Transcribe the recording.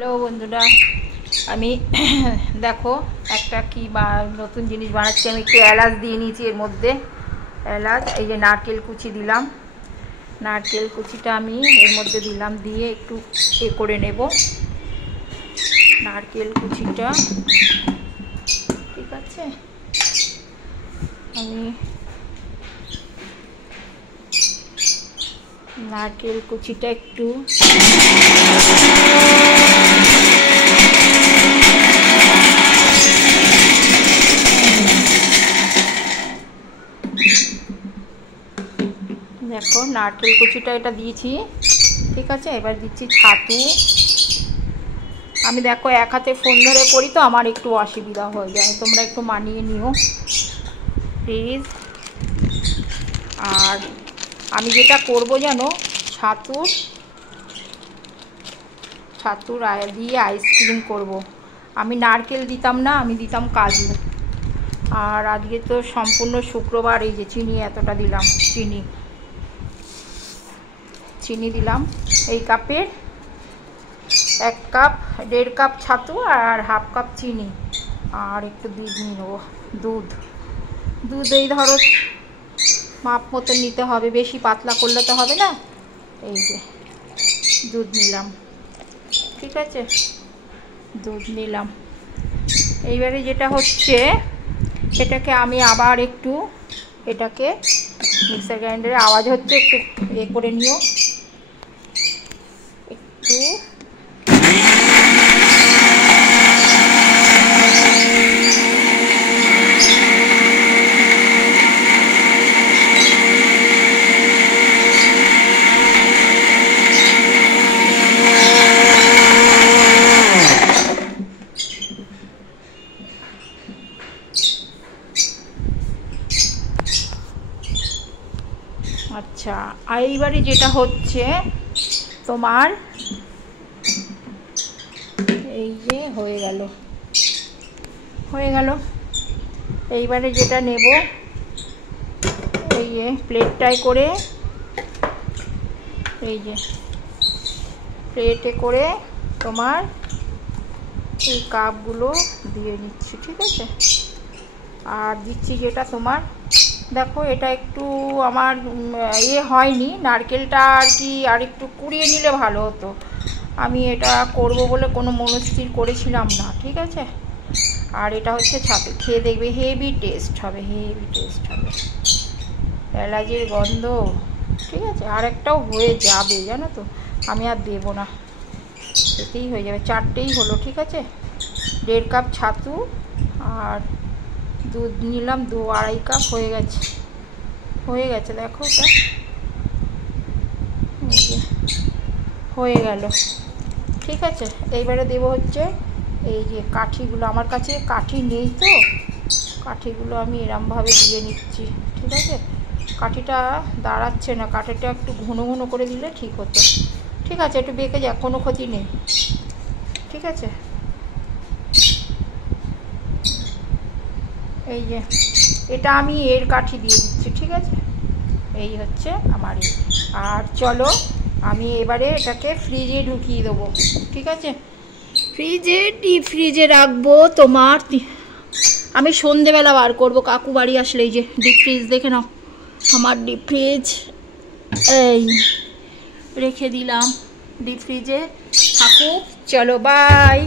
Hello বন্ধুরা, আমি দেখো একটা কি নতুন জিনিস বানাচ্ছি। আমি একটু এলাচ দিয়ে নিয়েছি এর মধ্যে। এলাচ, এই যে নারকেল কুচি দিলাম, নারকেল কুচিটা আমি এর মধ্যে দিলাম, দিয়ে একটু করে নেব নারকেল কুচিটা। ঠিক আছে, আমি নারকেল কুচিটা একটু দেখো, নারকেল কুচিটা এটা দিয়েছি। ঠিক আছে, এবার দিচ্ছি ছাতু। আমি দেখো এক হাতে ফোন ধরে করি তো আমার একটু অসুবিধা হয়ে যায়, তোমরা একটু মানিয়ে নিও প্লিজ। আর আমি যেটা করব জানো, ছাতুর দিয়ে আইসক্রিম করব। আমি নারকেল দিতাম না, আমি দিতাম কাজু। আর আজকে তো সম্পূর্ণ শুক্রবার, এই যে চিনি এতটা দিলাম, চিনি দিলাম এই কাপের 1 কাপ, 1.5 কাপ ছাতু আর হাফ কাপ চিনি, আর একটু দুধ নিয়ে নেবো। দুধ এই ধরো মাপ মতো নিতে হবে, বেশি পাতলা করলে তো হবে না। এই যে দুধ নিলাম, ঠিক আছে, দুধ নিলাম। এইবারে যেটা হচ্ছে, এটাকে আমি আবার একটু এটাকে মিক্সার গ্রাইন্ডারে আওয়াজ হচ্ছে, একটু করে নিও একটু। আচ্ছা, এইবারে যেটা হচ্ছে তোমার, এই যে হয়ে গেল। এইবারে যেটা নেব, এই যে প্লেটটায় করে, এই যে প্লেটে করে তোমার এই কাপগুলো দিয়ে নিচ্ছি। ঠিক আছে, আর দিচ্ছি যেটা তোমার, দেখো এটা একটু আমার হয়নি, নারকেলটা আর কি আর একটু কুড়িয়ে নিলে ভালো হতো। আমি এটা করব বলে কোনো মনস্থির করেছিলাম না। ঠিক আছে, আর এটা হচ্ছে ছাতু, খেয়ে দেখবে হেভি টেস্ট হবে, এলাচের গন্ধ। ঠিক আছে, আর একটাও হয়ে যাবে জানো তো, আমি আর দেবো না, এতেই হয়ে যাবে, 4টেই হলো। ঠিক আছে, 1.5 কাপ ছাতু আর দুধ নিলাম 2-2.5 কাপ, হয়ে গেছে দেখো, ওটা হয়ে গেল। ঠিক আছে, এইবারে দেবো হচ্ছে এই যে কাঠিগুলো, আমার কাছে কাঠি নেই তো, কাঠিগুলো আমি এরমভাবে দিয়ে নিচ্ছি। ঠিক আছে, কাঠিটা দাঁড়াচ্ছে না, কাঠিটা একটু ঘন করে দিলে ঠিক হতো। ঠিক আছে, একটু বেঁকে যাক, কোনো ক্ষতি নেই। ঠিক আছে, এই যে এটা আমি এর কাঠি দিয়ে দিচ্ছি। ঠিক আছে, এই হচ্ছে আমার। আর চলো আমি এবারে এটাকে ফ্রিজে ঢুকিয়ে দেবো। ঠিক আছে, ডিপ ফ্রিজে রাখবো তোমার। আমি সন্ধেবেলা বার করবো, কাকু বাড়ি আসলে। এই যে ডিপ ফ্রিজ দেখে নাও, আমার ডিপ ফ্রিজ এই রেখে দিলাম, ডিপ ফ্রিজে থাকুক। চলো বাই।